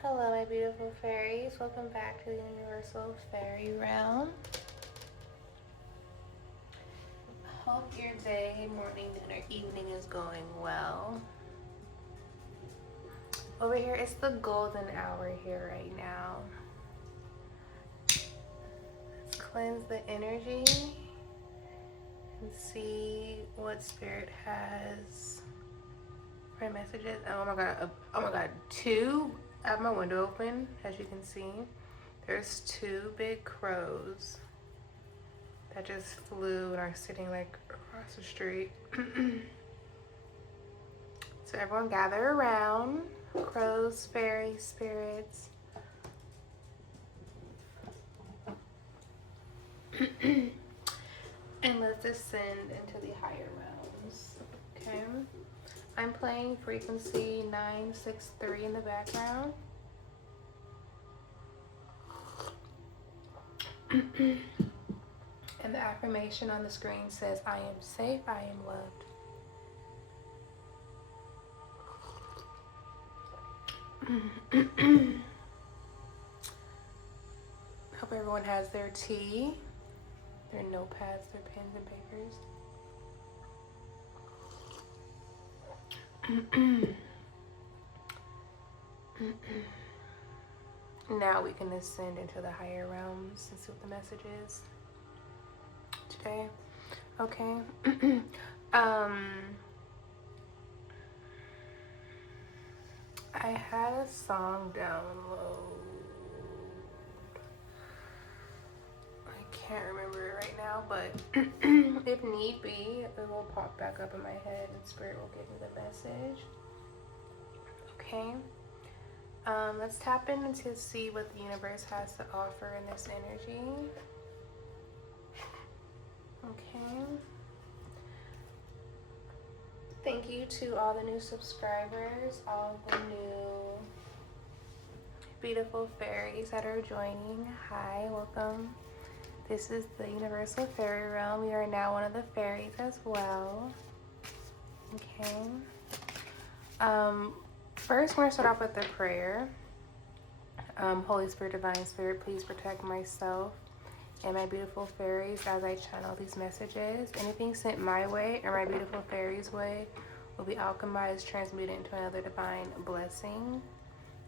Hello, my beautiful fairies. Welcome back to the Universal Fairy Realm. Hope your day, morning, dinner, evening is going well. Over here, it's the golden hour here right now. Let's cleanse the energy and see what Spirit has for messages. Oh my god, two. I have my window open, as you can see. There's two big crows that just flew and are sitting like across the street. So everyone gather around. Crows, fairies, spirits. And let's ascend into the higher realms. Okay. I'm playing frequency 963 in the background. And the affirmation on the screen says, I am safe, I am loved. Hope everyone has their tea, their notepads, their pens and papers. Now we can ascend into the higher realms and see what the message is today. Okay. I had a song download. I can't remember it right now, but if need be, it will pop back up in my head and Spirit will give me the message. Okay. Let's tap in to see what the universe has to offer in this energy. Okay. Thank you to all the new subscribers, all the new beautiful fairies that are joining. Hi, welcome. This is the Universal Fairy Realm. We are now one of the fairies as well. Okay. First, we're going to start off with the prayer. Holy Spirit, Divine Spirit, please protect myself and my beautiful fairies as I channel these messages. Anything sent my way or my beautiful fairies' way will be alchemized, transmuted into another divine blessing.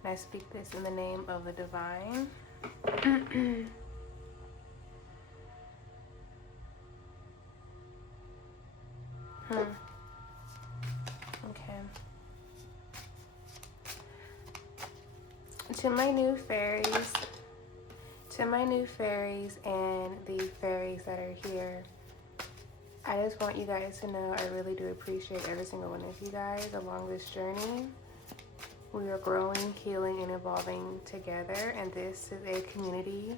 And I speak this in the name of the divine. Okay. To my new fairies and the fairies that are here, I just want you guys to know I really do appreciate every single one of you guys along this journey. We are growing, healing, and evolving together, and this is a community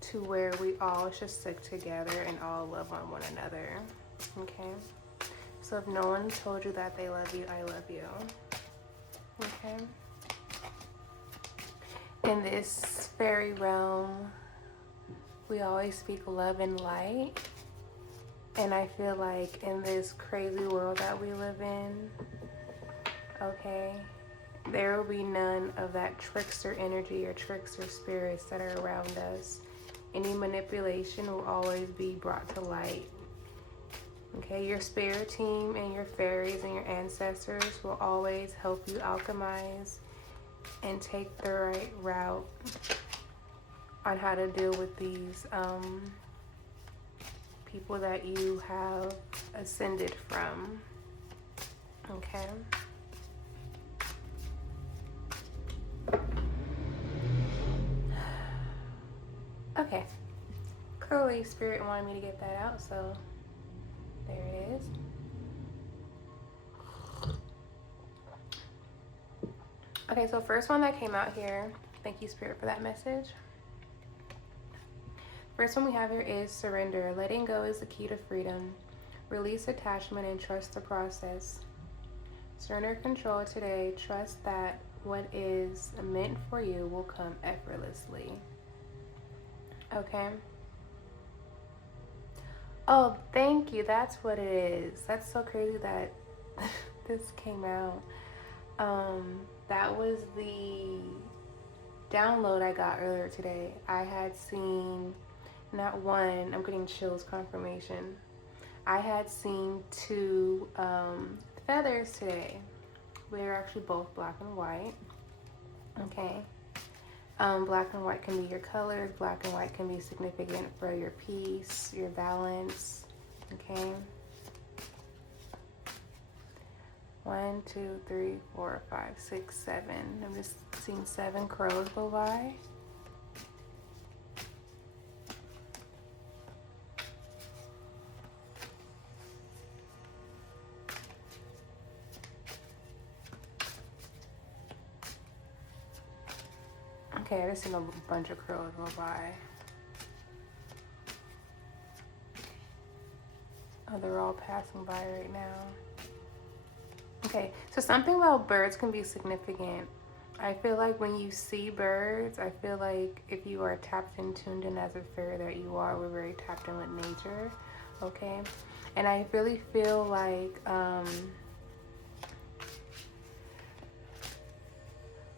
to where we all should stick together and all love on one another. Okay? So if no one told you that they love you, I love you. Okay? In this fairy realm, we always speak love and light. And I feel like in this crazy world that we live in, okay, there will be none of that trickster energy or trickster spirits that are around us. Any manipulation will always be brought to light. Okay, your spirit team and your fairies and your ancestors will always help you alchemize and take the right route on how to deal with these people that you have ascended from. Okay. Okay. Clearly Spirit wanted me to get that out, so there it is. Okay, so first one that came out here, thank you Spirit for that message. First one we have here is surrender. Letting go is the key to freedom. Release attachment and trust the process. Surrender control today. Trust that what is meant for you will come effortlessly. Okay. Oh, thank you. That's what it is. That's so crazy that this came out. That was the download I got earlier today, I had seen not one, I'm getting chills confirmation. I had seen two feathers today. They're actually both black and white. Okay. Black and white can be your colors. Black and white can be significant for your peace, your balance. Okay. 1, 2, 3, 4, 5, 6, 7. I'm just seeing 7 crows go by. Okay, I just seen a bunch of crows go by. Oh, they're all passing by right now. Okay, so something about birds can be significant. I feel like when you see birds, I feel like if you are tapped and tuned in as a fairy that you are, we're very tapped in with nature, okay? And I really feel like,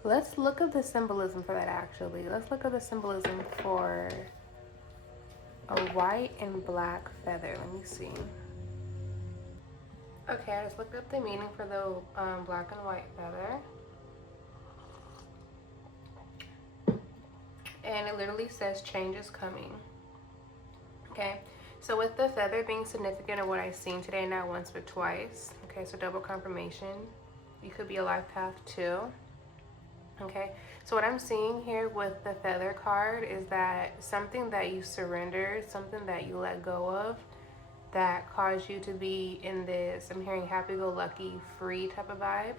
let's look at the symbolism for that actually. Let's look at the symbolism for a white and black feather. Let me see. Okay, I just looked up the meaning for the black and white feather. And it literally says change is coming. Okay, so with the feather being significant of what I've seen today, not once but twice. Okay, so double confirmation. You could be a life path too. Okay, so what I'm seeing here with the feather card is that something that you surrendered, something that you let go of, that caused you to be in this, I'm hearing happy-go-lucky, free type of vibe.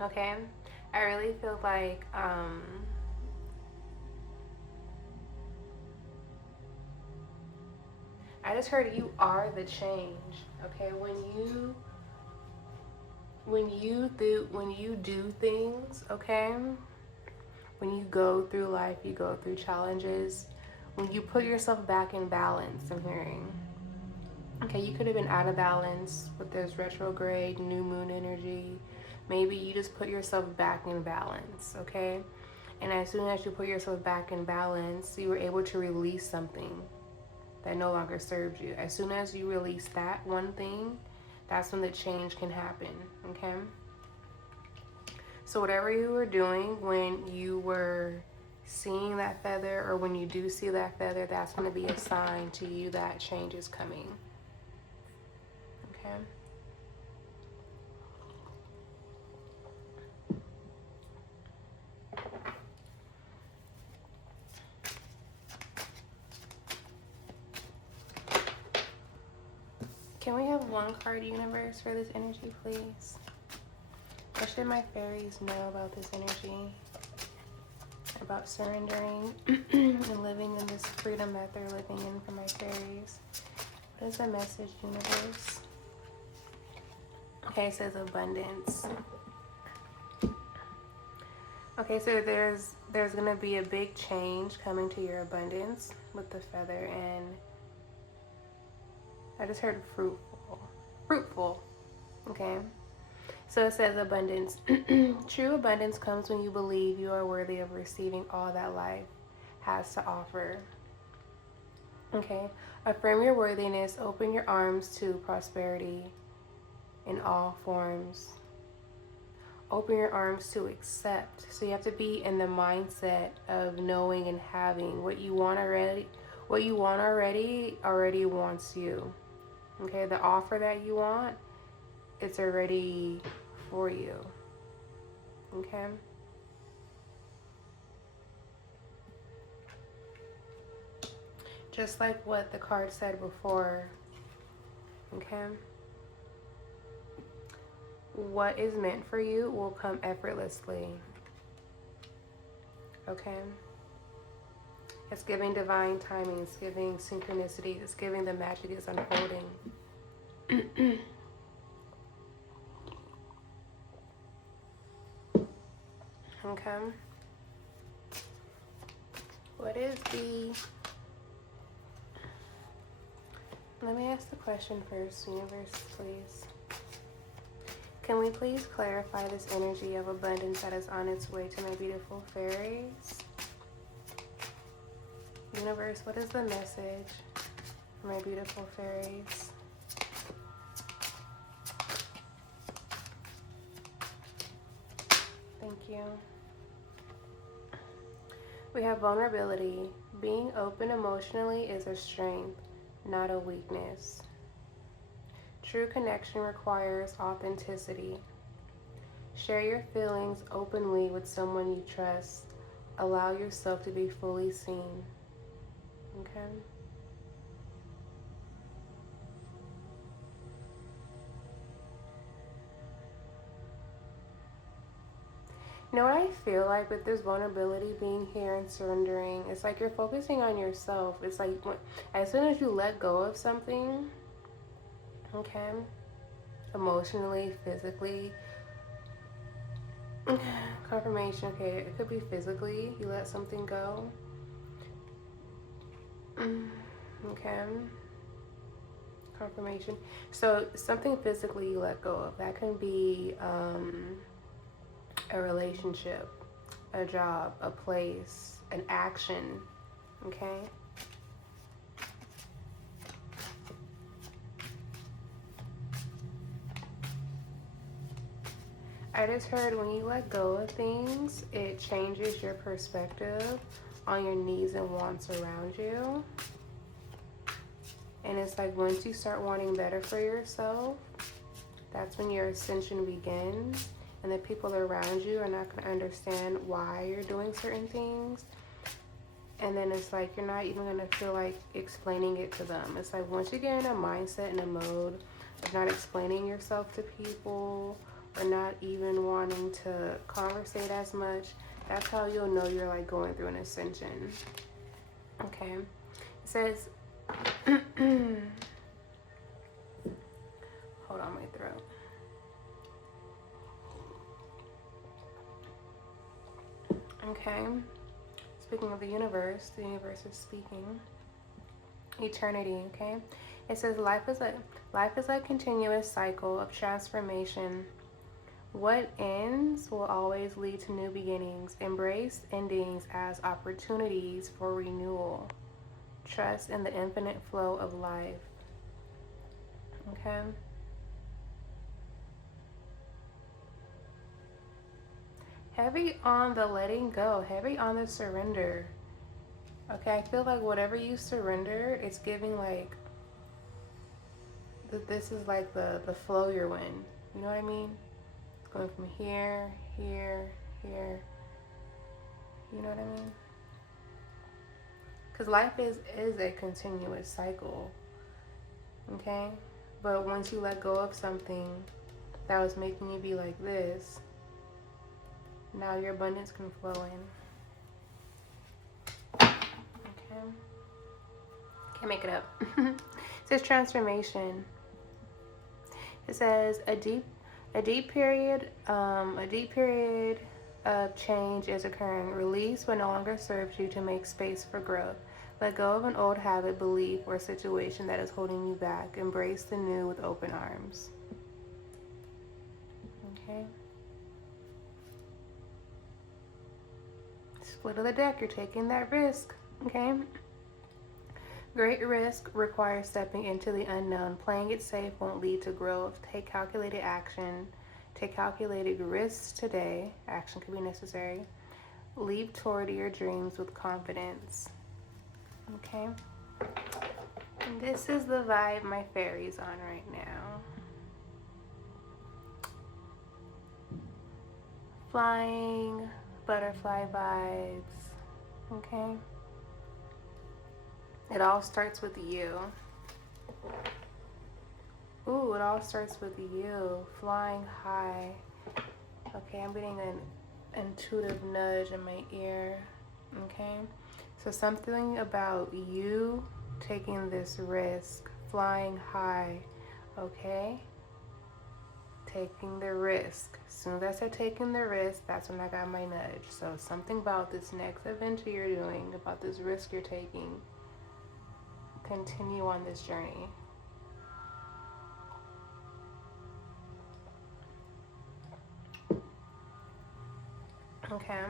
Okay, I really feel like I just heard you are the change. Okay, when you do things, okay, when you go through life, you go through challenges, when you put yourself back in balance, I'm hearing. Okay, you could have been out of balance with this retrograde, new moon energy. Maybe you just put yourself back in balance, okay? And as soon as you put yourself back in balance, you were able to release something that no longer serves you. As soon as you release that one thing, that's when the change can happen, okay? So whatever you were doing when you were seeing that feather, or when you do see that feather, that's going to be a sign to you that change is coming. Okay. Can we have one card, universe, for this energy, please? What should my fairies know about this energy? About surrendering and living in this freedom that they're living in for my fairies. What is the message, universe? Okay, it says abundance. Okay, so there's gonna be a big change coming to your abundance with the feather, and I just heard fruitful. Okay, so it says abundance. True abundance comes when you believe you are worthy of receiving all that life has to offer. Okay, affirm your worthiness. Open your arms to prosperity in all forms. Open your arms to accept. So you have to be in the mindset of knowing and having what you want already. What you want already wants you. Okay, the offer that you want, it's already for you. Okay. Just like what the card said before. Okay. What is meant for you will come effortlessly. Okay. It's giving divine timing. It's giving synchronicity. It's giving the magic is unfolding. Okay. What is the... Let me ask the question first, universe, please. Can we please clarify this energy of abundance that is on its way to my beautiful fairies? Universe, what is the message for my beautiful fairies? Thank you. We have vulnerability. Being open emotionally is a strength, not a weakness. True connection requires authenticity. Share your feelings openly with someone you trust. Allow yourself to be fully seen. Okay? You know what I feel like with this vulnerability being here and surrendering? It's like you're focusing on yourself. It's like as soon as you let go of something, okay, emotionally, physically, confirmation, okay, it could be physically, you let something go. Okay, confirmation. So something physically you let go of. That can be a relationship, a job, a place, an action, okay? I just heard when you let go of things, it changes your perspective on your needs and wants around you. And it's like once you start wanting better for yourself, that's when your ascension begins. And the people around you are not going to understand why you're doing certain things. And then it's like you're not even going to feel like explaining it to them. It's like once you get in a mindset and a mode of not explaining yourself to people or not even wanting to conversate as much, that's how you'll know you're like going through an ascension. Okay. It says, hold on my throat. Okay. Speaking of the universe is speaking. Eternity, okay? It says life is a continuous cycle of transformation. What ends will always lead to new beginnings. Embrace endings as opportunities for renewal. Trust in the infinite flow of life. Okay? Heavy on the letting go, heavy on the surrender. Okay, I feel like whatever you surrender, it's giving like, this is like the flow you're in. You know what I mean? It's going from here, here, here. You know what I mean? Because life is a continuous cycle. Okay? But once you let go of something that was making you be like this, now your abundance can flow in. Okay? Can't make it up. It says transformation. It says a deep period of change is occurring. Release what no longer serves you to make space for growth. Let go of an old habit, belief, or situation that is holding you back. Embrace the new with open arms. Okay. Split of the deck, you're taking that risk. Okay. Great risk requires stepping into the unknown. Playing it safe won't lead to growth. Take calculated action. Take calculated risks today. Action could be necessary. Leap toward your dreams with confidence. Okay? And this is the vibe my fairy's on right now. Flying, butterfly vibes. Okay? It all starts with you. Ooh, it all starts with you. Flying high. Okay, I'm getting an intuitive nudge in my ear. Okay? So something about you taking this risk. Flying high. Okay? Taking the risk. As soon as I said taking the risk, that's when I got my nudge. So something about this next adventure you're doing, about this risk you're taking. Continue on this journey. Okay,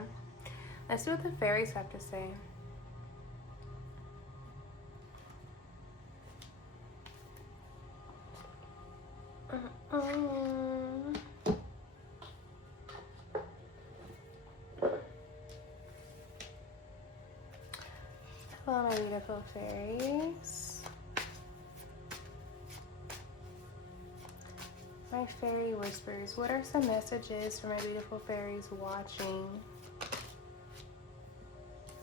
let's see what the fairies have to say. Hello, my beautiful fairies. My fairy whispers. What are some messages for my beautiful fairies watching?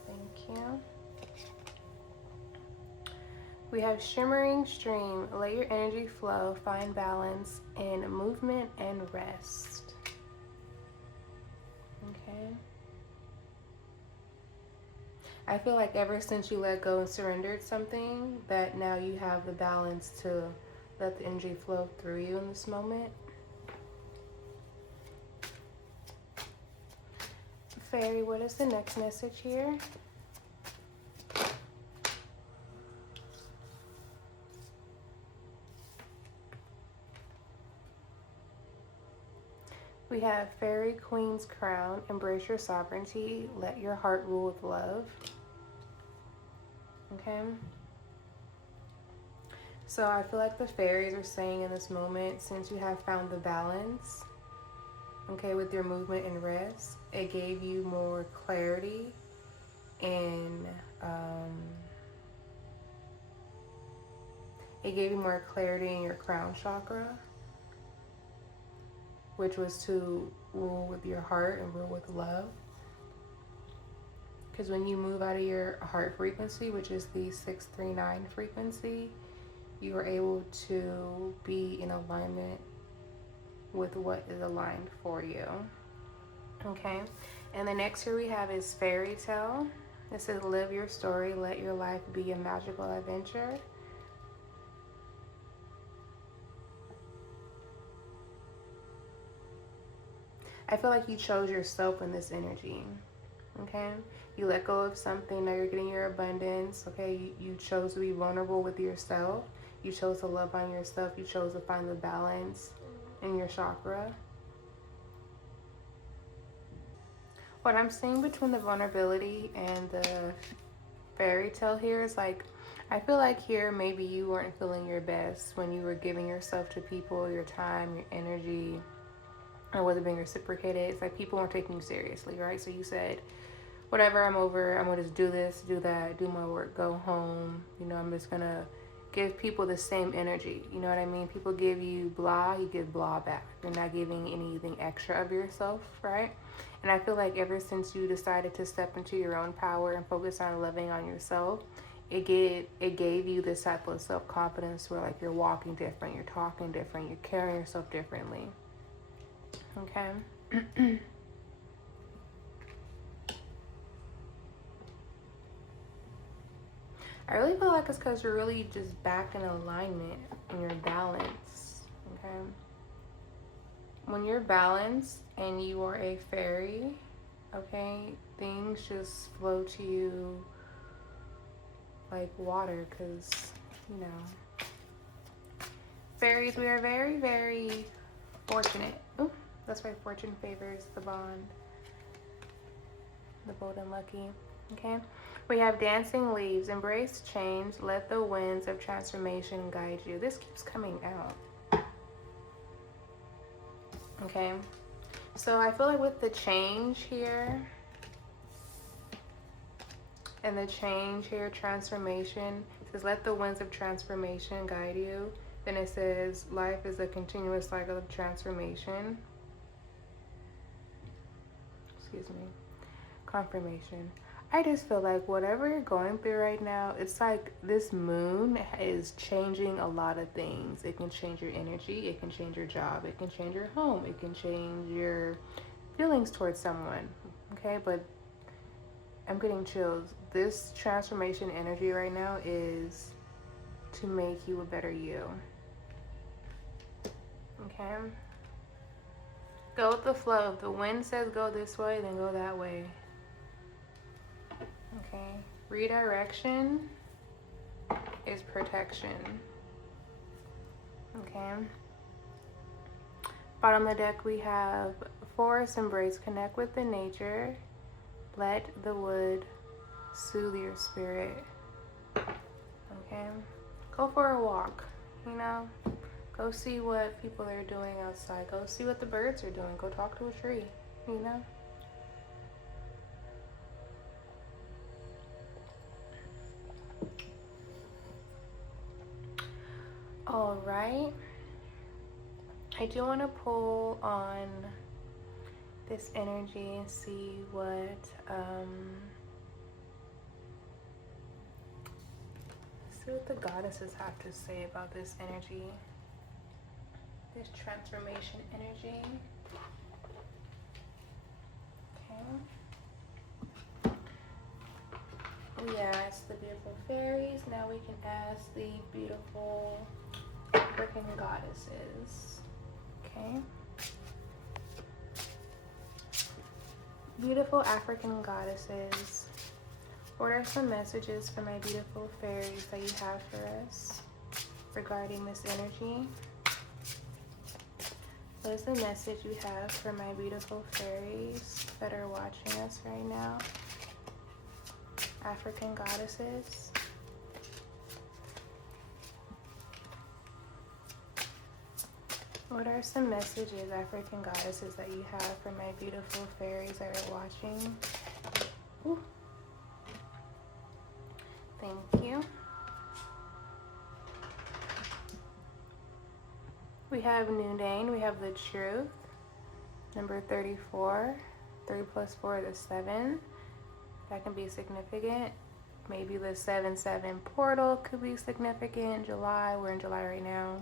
Thank you. We have shimmering stream. Let your energy flow. Find balance in movement and rest. Okay. I feel like ever since you let go and surrendered something, that now you have the balance to let the energy flow through you in this moment. Fairy, what is the next message here? We have Fairy Queen's Crown. Embrace your sovereignty. Let your heart rule with love. Okay. So I feel like the fairies are saying in this moment, since you have found the balance, okay, with your movement and rest, it gave you more clarity and it gave you more clarity in your crown chakra, which was to rule with your heart and rule with love. Because when you move out of your heart frequency, which is the 639 frequency, you are able to be in alignment with what is aligned for you. Okay, and the next here we have is Fairy Tale. It says, live your story, let your life be a magical adventure. I feel like you chose yourself in this energy. Okay, you let go of something, now you're getting your abundance. Okay, you chose to be vulnerable with yourself. You chose to love on yourself. You chose to find the balance in your chakra. What I'm seeing between the vulnerability and the fairy tale here is like, I feel like here maybe you weren't feeling your best when you were giving yourself to people, your time, your energy, or wasn't being reciprocated. It's like people weren't taking you seriously, right? So you said, whatever, I'm over, I'm gonna just do this, do that, do my work, go home. You know, I'm just gonna give people the same energy. You know what I mean? People give you blah, you give blah back. You're not giving anything extra of yourself, right? And I feel like ever since you decided to step into your own power and focus on loving on yourself, it gave you this type of self-confidence where like you're walking different, you're talking different, you're carrying yourself differently. Okay. I really feel like it's because you're really just back in alignment and your balance. Okay. When you're balanced and you are a fairy, okay, things just flow to you like water, because, you know, fairies, we are very, very fortunate. Ooh, that's why fortune favors the bond, the bold and lucky. Okay, we have dancing leaves. Embrace change. Let the winds of transformation guide you. This keeps coming out. Okay, so I feel like with the change here and the change here, transformation, it says let the winds of transformation guide you. Then it says life is a continuous cycle of transformation. Excuse me. Confirmation. I just feel like whatever you're going through right now, it's like this moon is changing a lot of things. It can change your energy, it can change your job, it can change your home, it can change your feelings towards someone. Okay, but I'm getting chills. This transformation energy right now is to make you a better you. Okay? Go with the flow. If the wind says go this way, then go that way. Okay, redirection is protection. Okay, bottom of the deck we have forest embrace. Connect with the nature. Let the wood soothe your spirit. Okay? Go for a walk, you know? Go see what people are doing outside. Go see what the birds are doing. Go talk to a tree, you know? All right. I do want to pull on this energy and see what the goddesses have to say about this energy, this transformation energy. Okay. We asked the beautiful fairies. Now we can ask the beautiful African goddesses. Okay. Beautiful African goddesses, what are some messages for my beautiful fairies that you have for us regarding this energy? What is the message you have for my beautiful fairies that are watching us right now? African goddesses. What are some messages, African goddesses, that you have for my beautiful fairies that are watching? Ooh. Thank you. We have Noonday. We have the truth. Number 34. 3 plus 4 is 7. That can be significant. Maybe the 7-7 portal could be significant. July. We're in July right now.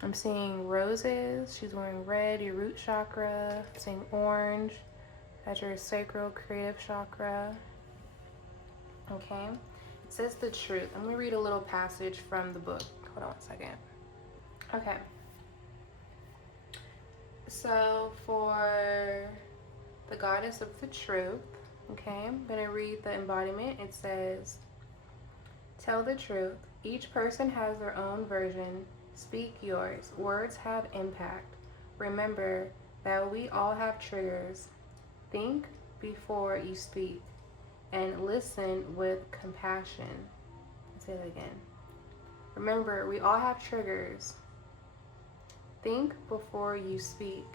I'm seeing roses. She's wearing red, your root chakra. I'm seeing orange. That's your sacral creative chakra. Okay. It says the truth. I'm going to read a little passage from the book. Hold on one second. Okay. So for the goddess of the truth, okay, I'm going to read the embodiment. It says, tell the truth. Each person has their own version. Speak yours. Words have impact. Remember that we all have triggers. Think before you speak and listen with compassion. I'll say that again. Remember, we all have triggers. Think before you speak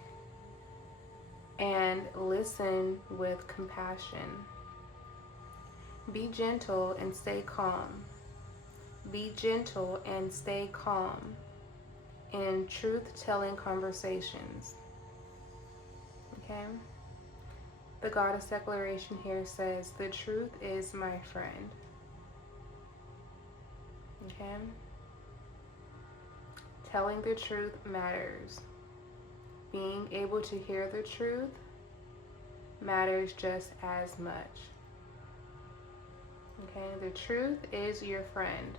and listen with compassion. Be gentle and stay calm. Be gentle and stay calm in truth-telling conversations. Okay? The goddess declaration here says, the truth is my friend. Okay? Telling the truth matters. Being able to hear the truth matters just as much. Okay? The truth is your friend.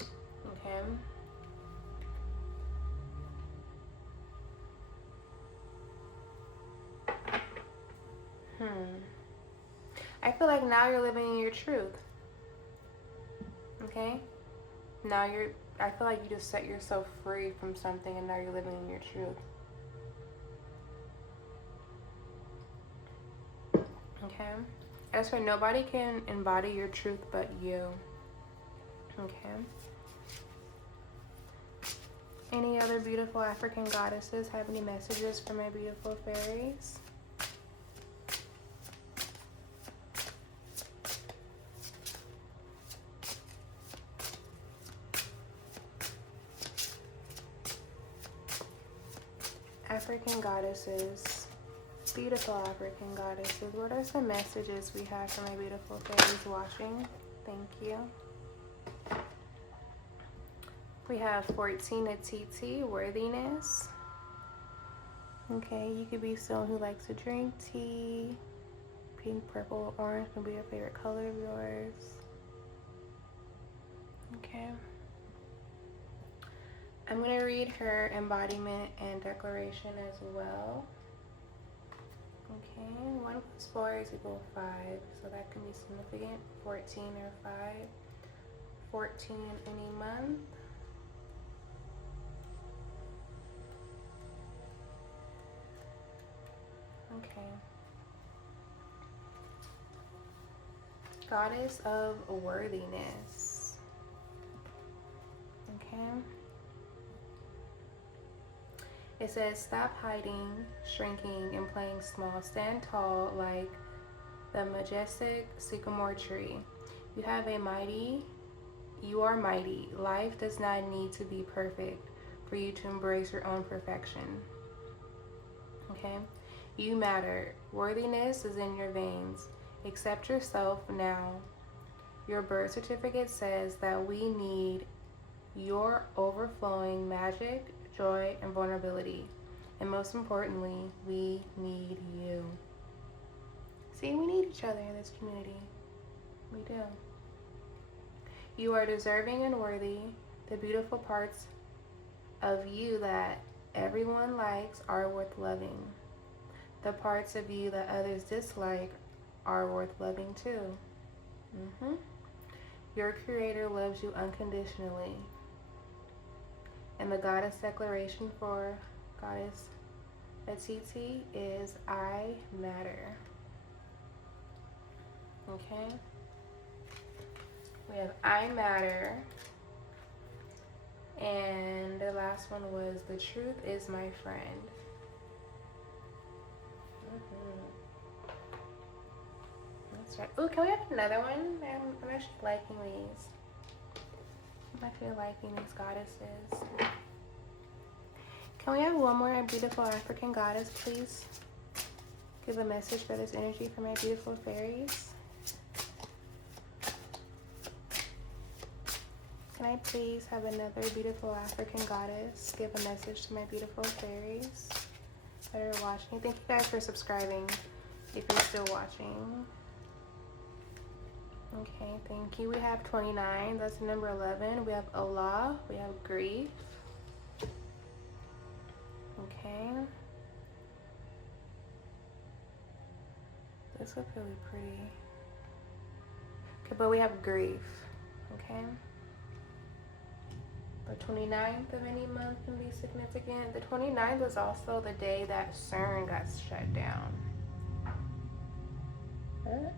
Okay? I feel like now you're living in your truth. Okay? Now I feel like you just set yourself free from something and now you're living in your truth. Okay? As for nobody can embody your truth but you. Okay? Any other beautiful African goddesses have any messages for my beautiful fairies? African goddesses, beautiful African goddesses, what are some messages we have for my beautiful fairies watching? Thank you. We have 14, a TT, worthiness. Okay, you could be someone who likes to drink tea. Pink, purple, orange can be a favorite color of yours. Okay. I'm going to read her embodiment and declaration as well. Okay, 1 plus 4 is equal to 5, so that can be significant. 14 or 5. 14 in any month. Okay. Goddess of worthiness. Okay. It says, stop hiding, shrinking, and playing small. Stand tall like the majestic sycamore tree. You are mighty. Life does not need to be perfect for you to embrace your own perfection. Okay? You matter. Worthiness is in your veins. Accept yourself now. Your birth certificate says that we need your overflowing magic, joy, and vulnerability. And most importantly, we need you. See, we need each other in this community. We do. You are deserving and worthy. The beautiful parts of you that everyone likes are worth loving. The parts of you that others dislike are worth loving too. Your Creator loves you unconditionally. And the Goddess declaration for Goddess Atiti is, I matter. Okay? We have I matter. And the last one was, the truth is my friend. That's right. Oh, can we have another one? I'm actually liking these. I'm actually liking these goddesses. Can we have one more beautiful African goddess, please? Give a message for this energy for my beautiful fairies. Can I please have another beautiful African goddess give a message to my beautiful fairies that are watching? Thank you guys for subscribing if you're still watching. Okay, thank you. We have 29. That's number 11. We have Allah. We have grief. Okay. This looks really pretty. Okay, but we have grief. Okay. The 29th of any month can be significant. The 29th was also the day that CERN got shut down. Huh?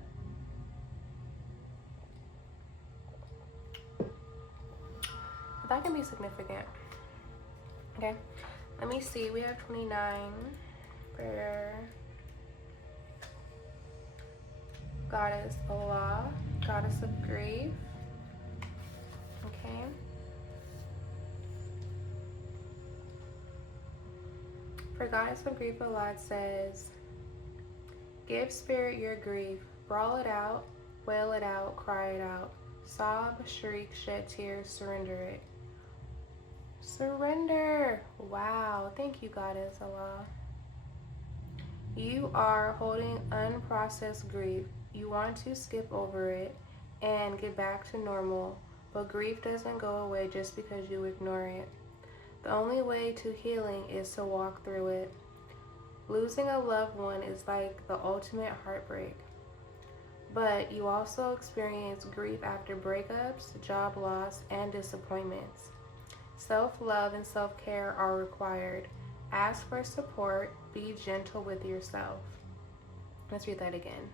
That can be significant. Okay, let me see. We have 29 for Goddess Allah, Goddess of Grief. Okay. For Goddess of Grief, Allah says, give spirit your grief, brawl it out, wail it out, cry it out, sob, shriek, shed tears, surrender it. Surrender. Wow. Thank you, Goddess Allah. You are holding unprocessed grief. You want to skip over it and get back to normal, but grief doesn't go away just because you ignore it. The only way to healing is to walk through it. Losing a loved one is like the ultimate heartbreak. But you also experience grief after breakups, job loss, and disappointments. Self-love and self-care are required. Ask for support. Be gentle with yourself. Let's read that again.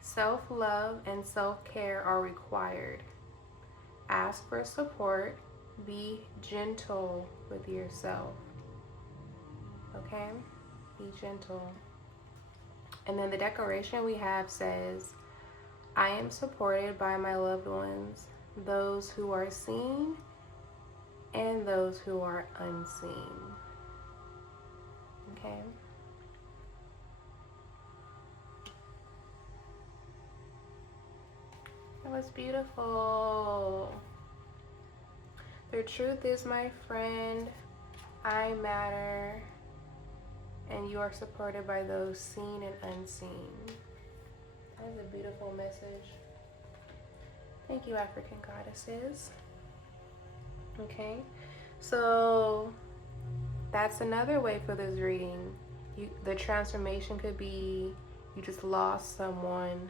Self-love and self-care are required. Ask for support. Be gentle with yourself. Okay? Be gentle. And then the declaration we have says, I am supported by my loved ones, those who are seen and those who are unseen. Okay? That was beautiful. The truth is my friend. I matter. And you are supported by those seen and unseen. That was a beautiful message. Thank you, African goddesses. Okay, so that's another way for this reading. The transformation could be you just lost someone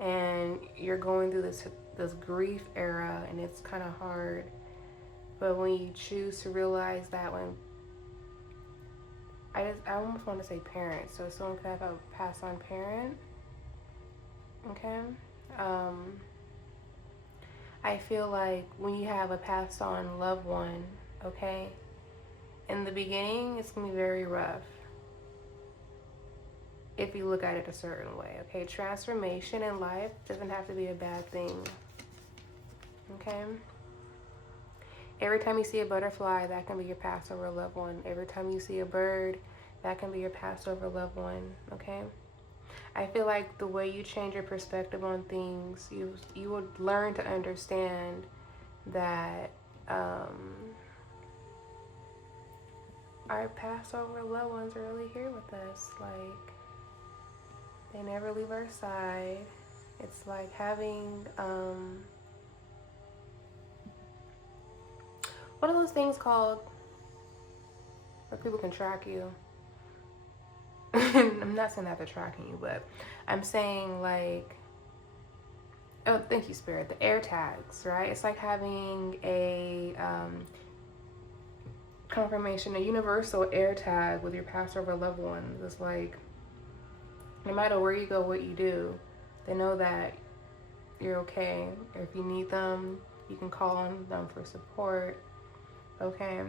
and you're going through this grief era and it's kind of hard. But when you choose to realize that I almost want to say parent. So someone could have a passed on parent. Okay. I feel like when you have a passed on loved one, okay, in the beginning it's gonna be very rough if you look at it a certain way. Okay, transformation in life doesn't have to be a bad thing. Okay. Every time you see a butterfly, that can be your Passover loved one. Every time you see a bird, that can be your Passover loved one. Okay. I feel like the way you change your perspective on things, you would learn to understand that our Passover loved ones are really here with us. Like, they never leave our side. It's like having what are those things called where people can track you? I'm not saying that they're tracking you, but I'm saying like, oh, thank you, Spirit. The air tags, right? It's like having a confirmation, a universal air tag with your Passover loved ones. It's like, no matter where you go, what you do, they know that you're okay. Or if you need them, you can call on them for support. Okay.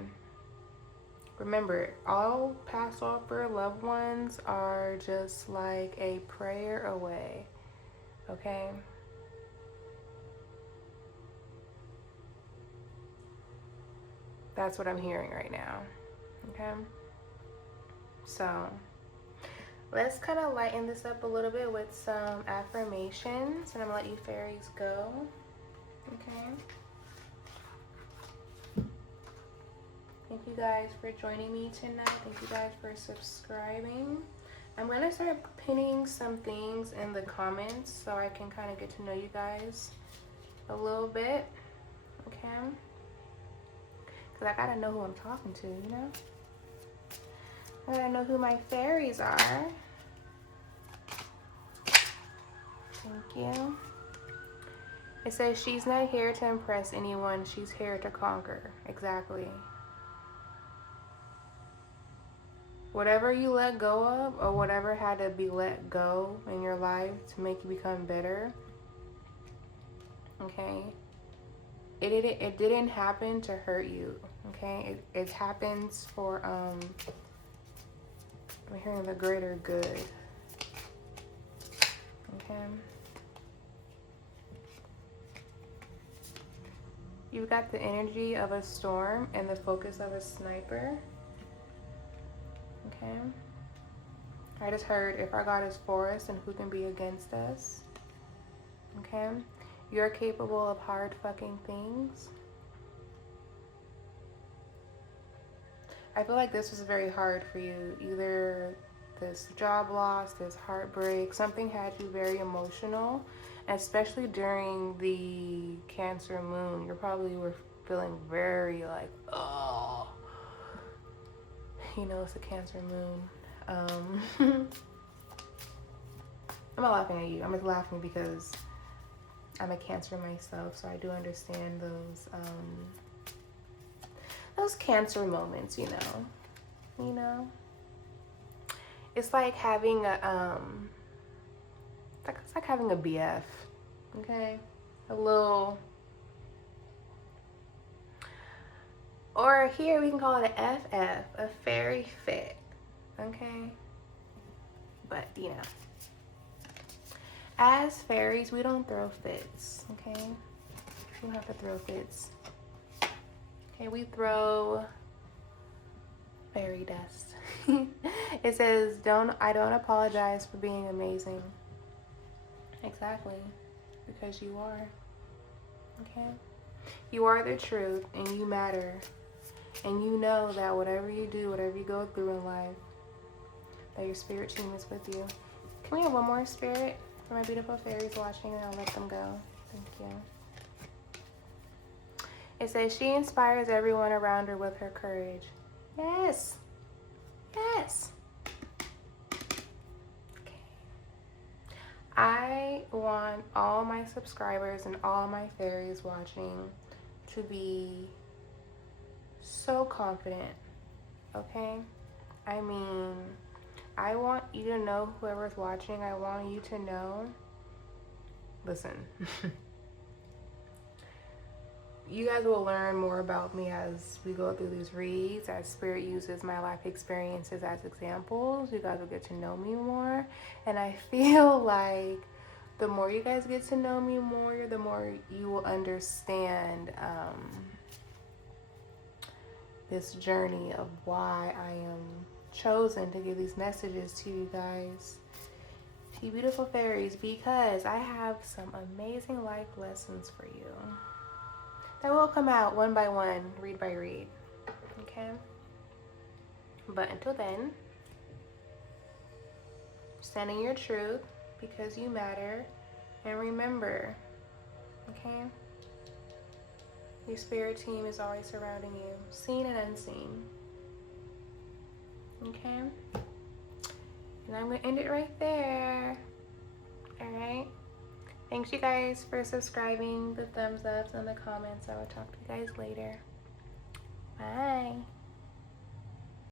Remember, all Passover loved ones are just like a prayer away. Okay. That's what I'm hearing right now. Okay. So let's kind of lighten this up a little bit with some affirmations, and I'm gonna let you fairies go. Okay. Thank you guys for joining me tonight. Thank you guys for subscribing. I'm gonna start pinning some things in the comments so I can kind of get to know you guys a little bit. Okay. Because I gotta know who I'm talking to, you know? I gotta know who my fairies are. Thank you. It says she's not here to impress anyone. She's here to conquer. Exactly. Whatever you let go of, or whatever had to be let go in your life to make you become better, okay? It didn't happen to hurt you, okay? It happens for I'm hearing the greater good. Okay. You've got the energy of a storm and the focus of a sniper. Okay. I just heard, if our God is for us, then who can be against us? Okay. You're capable of hard fucking things. I feel like this was very hard for you. Either this job loss, this heartbreak, something had you very emotional, especially during the Cancer moon. You probably were feeling very like, oh, you know, it's a Cancer moon. I'm not laughing at you. I'm just laughing because I'm a Cancer myself, so I do understand those Cancer moments, you know. It's like having a it's like having a BF, okay? A little, or here we can call it a FF, a fairy fit, okay? But you know, as fairies, we don't throw fits, okay? We don't have to throw fits. Okay, we throw fairy dust. It says, I don't apologize for being amazing. Exactly. Because you are. Okay? You are the truth and you matter. And you know that whatever you do, whatever you go through in life, that your spirit team is with you. Can we have one more spirit for my beautiful fairies watching, and I'll let them go? Thank you. It says she inspires everyone around her with her courage. Yes. Yes. Okay. I want all my subscribers and all my fairies watching to be so confident, okay? I mean, I want you to know, whoever's watching, I want you to know, listen, you guys will learn more about me as we go through these reads, as Spirit uses my life experiences as examples. You guys will get to know me more. And I feel like the more you guys get to know me more, the more you will understand this journey of why I am chosen to give these messages to you guys, to you beautiful fairies, because I have some amazing life lessons for you that will come out one by one, read by read, okay? But until then, stand in your truth because you matter, and remember, okay? Your spirit team is always surrounding you, seen and unseen, okay? And I'm gonna end it right there, all right? Thanks you guys for subscribing, the thumbs ups, and the comments. I will talk to you guys later. Bye.